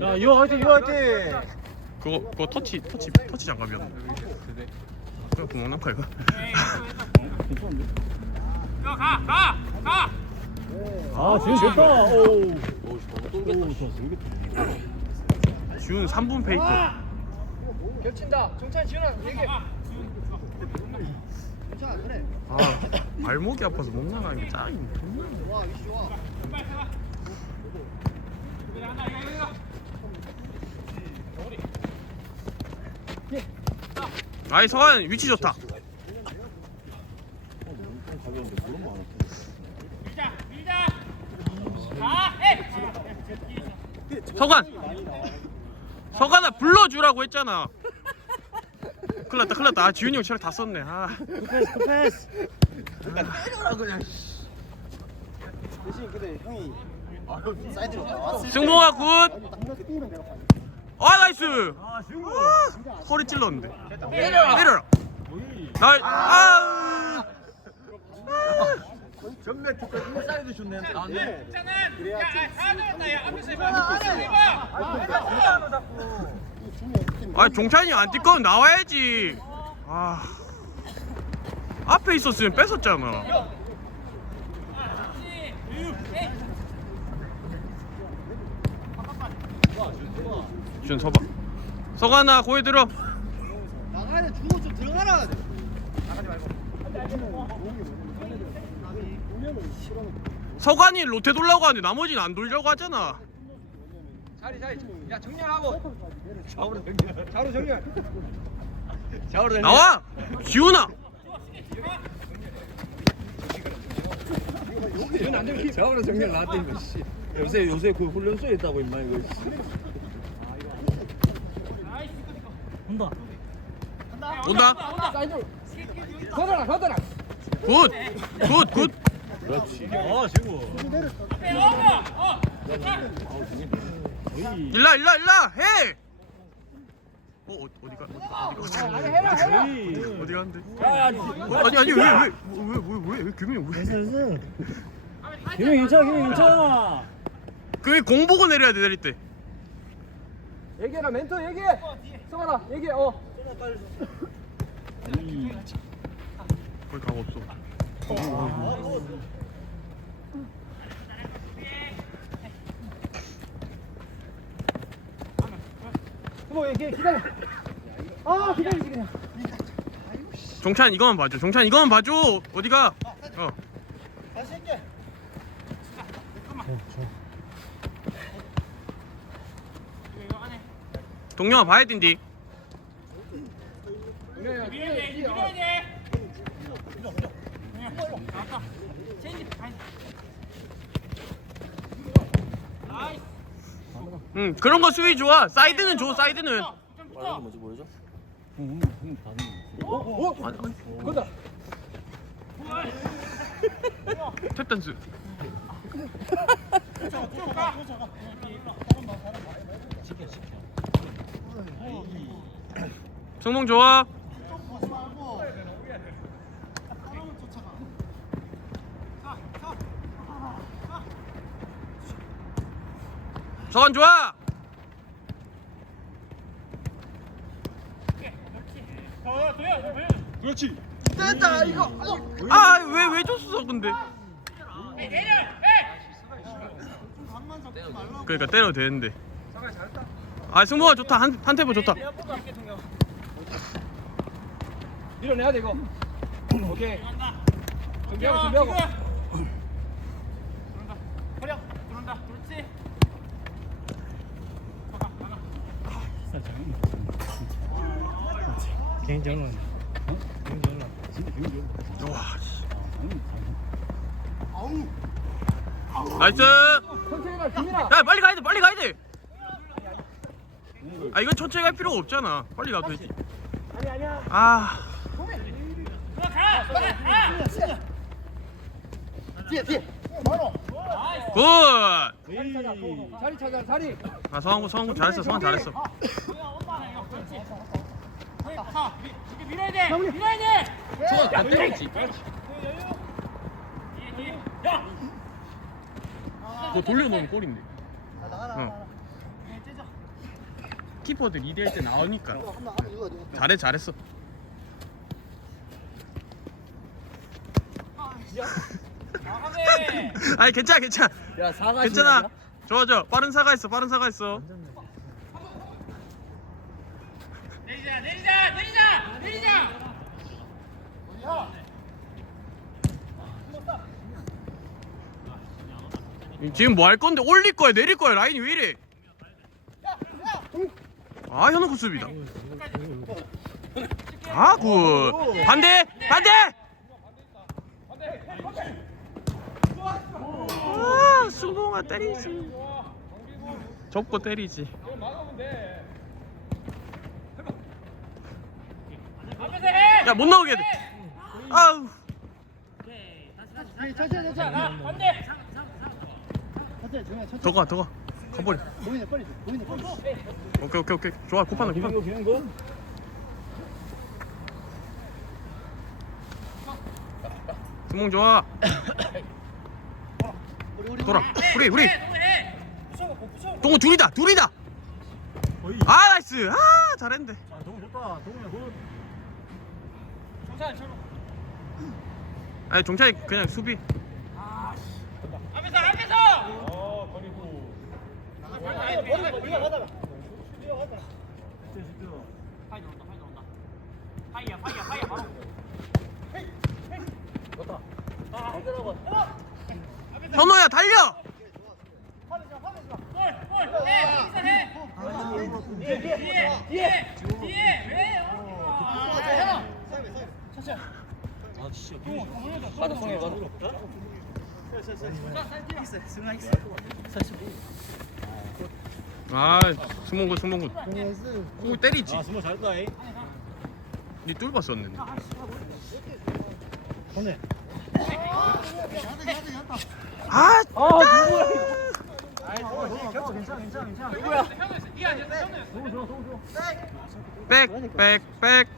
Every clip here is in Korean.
야 이거 화이팅 이거 화이팅 그거 그거 터치 터치 터치 장갑이었나? 그래 구멍 남까 이거. 아 지금 좋다 오 지훈 3분 페이커. 겹친다. 정찬 지훈아 얘기해. 괜찮아 그래. 아 발목이 아파서 못 나가니까 짱이네. 좋아 위치 좋아. 아이 서한 위치 좋다. 서관 서관아 불러주라고 했잖아. 큰일 났다 큰일 났다 아, 지훈이 형 체력 다 썼네 아. 패스 패스 대신 근데 형이 사이드로 나왔을 승모가 굿. 아 나이스. 허리 찔렀는데. 때려라. 때려라. 나이 아. 전매 특가 인사이드 나네 아 종찬이 안 뛸 거면 나와야지. 아. 앞에 있었으면 뺏었잖아. 준 서봐. 서관아 고에 들어. 나가야 돼. 주고 좀 들어가라. 서관이 로테 돌라고 하는데 나머지는 안 돌려고 하잖아. 자리 자리. 야 정렬하고. 좌우로 정렬. 좌우로 정렬. 좌우로 나와. 지훈아. 이건 안 되면 좌우로 정렬 나왔다 이거 씨. 요새 요새 그 훈련소에 있다고 임마 이거 온다 온다. 사이드로. 걷어라 걷어라. 굿. 굿 굿. 그렇지 아 지금 일라 일라 일라 해. 어 어, 어디가 어디가 해라 해라. 어디 가는데? 아니 아니 왜 왜 왜 왜왜 규민이 왜? 김영 괜찮아 김영 괜찮아 그 공보고 내려야 돼 내릴 때. 얘기해라 멘토 얘기해. 성아라 얘기해. 어. 거기 가고 없어. 뭐 얘기해 기다려. 아 기다리지 그냥. 종찬 이거만 봐줘. 종찬 이거만 봐줘. 어디가? 어. 다시 할게. 동영아 봐야 된디. 응 그런 거 수위 좋아. 사이드는 줘. 사이드는. 말하는 먼저 보여줘 아니, 아니. 걷어. 탭댄스. 성공 좋아. 서건 좋아. 그렇지 됐다 이거. 아왜왜 줬어 근데? 그러니까 때려도 되는데. 아 승모가 좋다 한, 한 테이블 좋다. 밀어내야 돼 이거. 오케이. 준비하고 준비하고. 개인적으로. 나이스. 야 빨리 가야 돼 빨리 가야 돼. 아 이건 천천히 갈 필요가 없잖아. 빨리 가도 되지. 아니 아니야. 아. 뒤에 뒤에. 바로. 굿. 자리 찾아. 자리. 아 성환구 성환구 잘했어 성환 잘했어. 밀어야 돼! 밀어야 돼! 안 때리지. 그거 돌려놓으면 골인데. 응. 키퍼들 2대1 때 나오니까. 잘해 잘했어. 나가네. 아니 괜찮아 괜찮아. 야 사과 괜찮아. 좋아 좋아. 빠른 사과 있어 빠른 사과 있어. 내리자 내리자 내리자 내리자. 지금 뭐 할 건데? 올릴 거야 내릴 거야. 라인이 왜 이래 아 현우구 수비다. 아굿. 반대 반대! 아 승봉아 때리지. 접고 때리지. 야 못 나오게 돼. 아우. 자, 나 반대. 더가 더가 가버려 오케이 오케이 오케이 좋아 굿판다 굿판 기는 거 기는 거? 승봉 좋아 돌아 우리 우리 해. 동호 둘이다 둘이다 거의 아 나이스 아 잘했는데 아 동훈 좋다 동훈아 굿 정산 저로. 아니 종찬이 그냥 수비 앞에서 앞에서. 아 버리고 파이 나온다 파이 나온다. 파이야 파이야 파이야 바로. 현호야 달려 아아 승봉군 승봉군 승봉 때리지 아 스모 잘했다 이니 뚫바 썼는데 손에 아 아 누구야 누구야? 형은 네가 아니야 형은. 백백백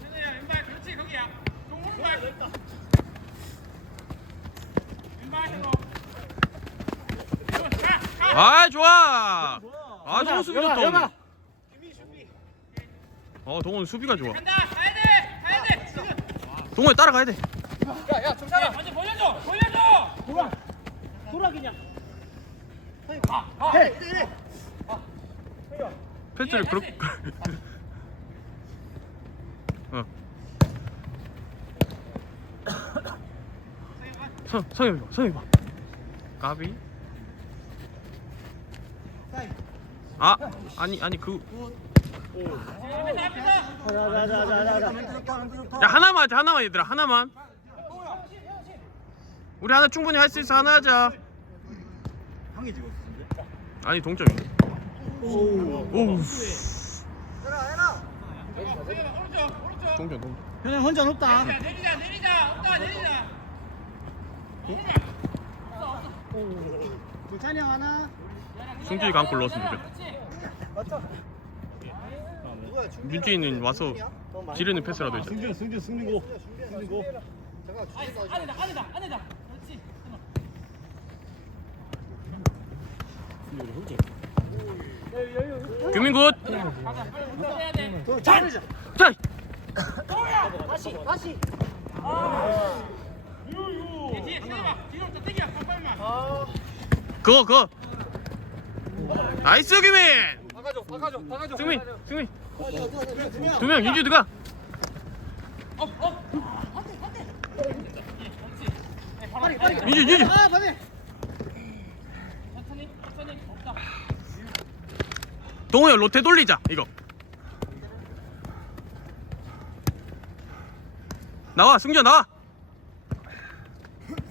준우야 왼발 그렇지 거기야. 동 오른발. 왼발 형으로. 가, 가. 아 좋아. 아 동훈 수비 좋다 오늘 어 동훈 수비가 좋아. 간다 가야 돼 가야 돼. 지금. 동훈이 따라가야 돼. 야야 정찬아. 완전 벌려줘 벌려줘. 돌아. 돌아 그냥. 패스를 그렇게 어. 서 성이 봐 성이 봐. 까비 아 아니 아니 그. 야 하나만 하자 하나만 얘들아 하나만 우리 하나 충분히 할 수 있어 하나 하자 형이 아니 오른쪽 오른쪽. 동점 동점 현영 혼자 높다 내리자 내리자 없다 내리자. 찬이 형 하나 승준이가 한 골 넣었으면 좋겠다 윤진이는 와서 지르는 패스라도 해줘. 승준 승준 승준고. 승준고. 안에다 안에다 안에다. 그렇지. 규민 굿! 가자. 빨리 해야! 돼. 자! 뒤에 뒤에 세봐. 뒤로 또 땡겨. 빨리만. 그거 그거. 나이스 규민 박아줘 박아줘 박아줘. 승민 승민. 두명 윤주 누가. 윤주 윤주 천천히 천천히. 없다. 동호야 로테 돌리자 이거. 나와 승주야 나와.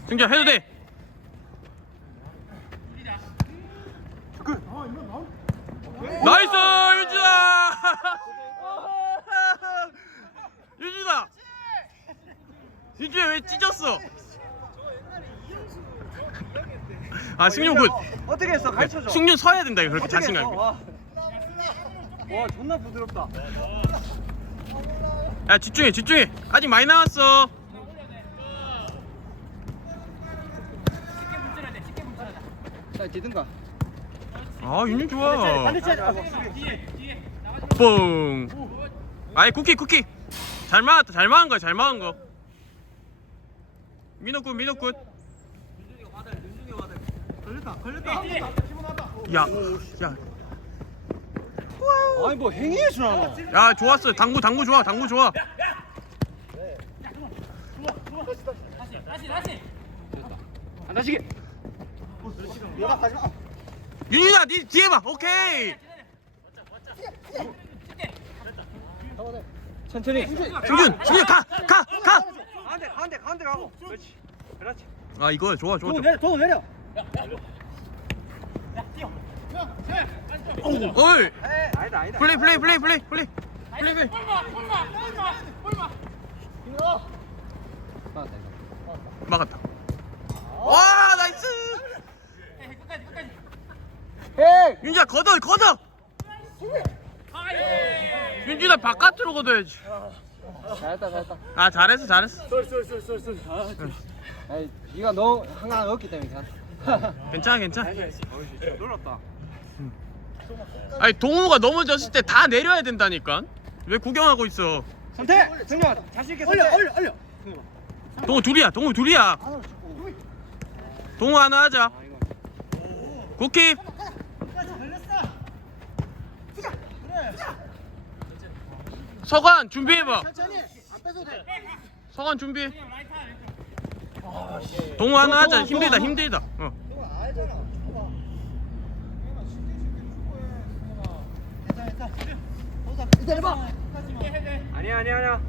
승주야 해도 돼. 나 이스 윤주야 윤주다 윤주야 왜 찢었어? 아 승준 굿. 어떻게 했어? 가르쳐줘. 승준 서야 된다 그렇게 어떻게 자신감 했어? 있게 와. 와 존나 부드럽다. 야 집중해 집중해. 아직 많이 남았어. 쉽게 문질러야 돼 쉽게 문질러야 돼. 자 뒤든가 아 윤유 좋아. 반대쪽 뽕. 아이 쿠키 쿠키. 잘 막았다 잘 막은 거야 잘 막은 거. 민호굿 민호굿. 걸렸다 걸렸다. 야야. 아니 뭐 행위해 주나 야 좋았어. 당구 당구 좋아 당구 좋아. 다시 다시. 안 다치게. 내가 가지마 윤유야 니 뒤에 봐. 오케이. 천천히. 승균 승균 가가가아 가운데 가운데 가운데 가고. 그렇지. 그렇지. 이거 좋아 좋아. 도 좋아 내려 도 내려. 어이 아니다 아니다. 플레이 플레이 플레이 플레이 플레이. 플레이 플레이 볼마 볼마 볼마 볼마 막았다 와 나이스 끝까지 끝까지 헤이 윤주야 걷어 걷어 아예 윤주야 걷어야지. 잘했다 잘했다. 아 잘했어 잘했어. 아이 네가 너 한강 없기 때문에 괜찮아. 괜찮아 괜찮아. 놀랐다. 아니 동우가 넘어졌을 때 다 내려야 된다니까. 왜 구경하고 있어? 선택! 승현 자신 있게 올려 올려 올려. 동우 둘이야 동우 둘이야. 동우 하나 하자. 굿킵 서관 준비해봐. 서관 준비. 동우 하나 하자. 힘들다 힘들다. 어. 기다려봐 아니야 아니야 아니야.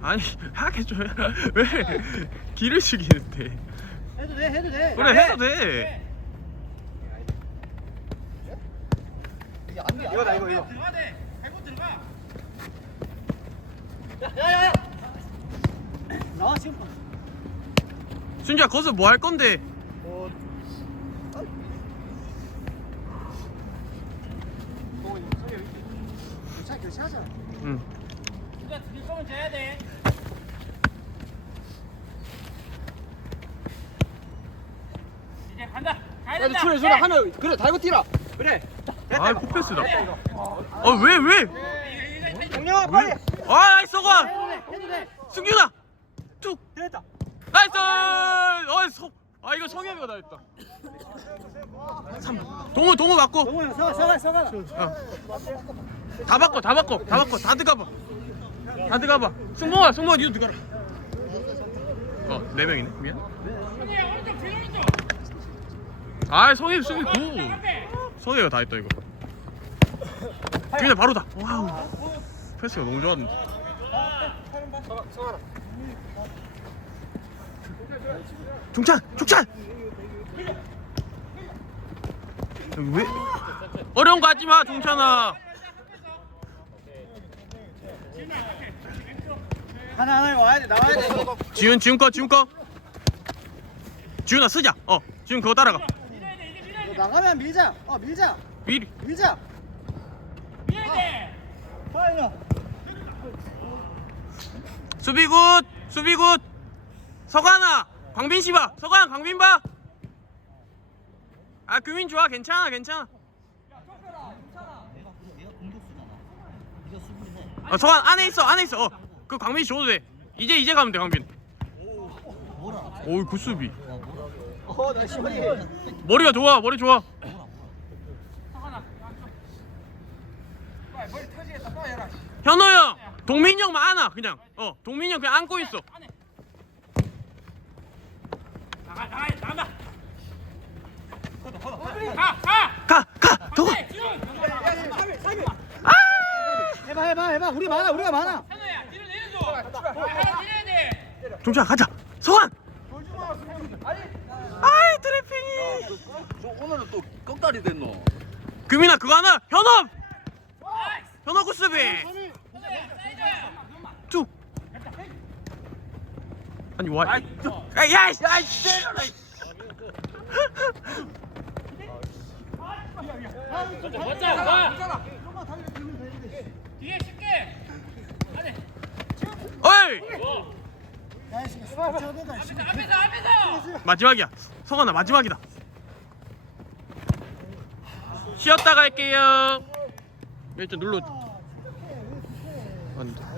아니 하게 좀왜 기를 죽이는데? 해도 돼 해도 돼. 그래 해도 돼. 안 이거다 돼. 이거 이거 들어가 돼 발고 들어가 야야야 나와 지금 순주야 거기서 뭐 할 건데 어 괜찮아 괜찮아 응. 누가 드릴 거면 줘야 돼 이제 간다 가야 나도 된다 출해 출해 하면 그래 달고 뛰라 그래 아 코패스다 어왜 왜? 정영아 빨리 아 나이스 돼 승균아! 툭 됐다. 나이스! 어, 서, 아 이거 성현이가 다 했다. 삼. 동우 동우 맞고. 동호야 서가 서가 서가 어. 다 바꿔 다 바꿔 다 바꿔 다 들어가봐. 다 들어가봐. 승모아 승모아 니도 들어가라. 어네 명이네? 미안. 아 성현 수비 구 성현이가 다 했다 이거. 규민아 바로다. 와우 패스가 너무 좋았는데. 중찬! 중찬! 여기 왜? 어려운 거 하지 마 중찬아. 하나 하나 와야 돼 나와야 돼. 지훈 지훈 거 지훈 거. 지훈아 쓰자. 어 지훈 그거 따라가. 나가면 밀자. 어 밀자. 미리 밀자. 밀어야 돼 파이너 수비 굿 수비 굿. 서관아 광빈 씨 봐. 서관 광빈 봐 아 규민 좋아. 괜찮아 괜찮아. 어 서관 안에 있어 안에 있어. 어 그 광빈 씨 줘도 돼. 이제 이제 가면 돼 광빈. 오이 굿수비. 머리가 좋아 머리 좋아. 현호 형 동민이 형만 안아 그냥. 어 동민이 형 그냥 안고 있어. 나가 나가. 나간다 가가 가가 더가 아! 해봐 해봐 해봐. 우리 많아 우리가 많아. 현우야 뒤로 내려줘 하나 밀어야 돼 종철 가자. 서관 아이 드래핑이. 오늘은 또 꺽다리 됐노. 규민아 그거 하나. 현업! 현업 구수비 쭉 아니 와. 야야 맞자 와 뒤에 쉽게 안에 어이 앞에서 앞에서 마지막이야. 성환아 마지막이다. 쉬었다 갈게요. 일단 눌러. 안돼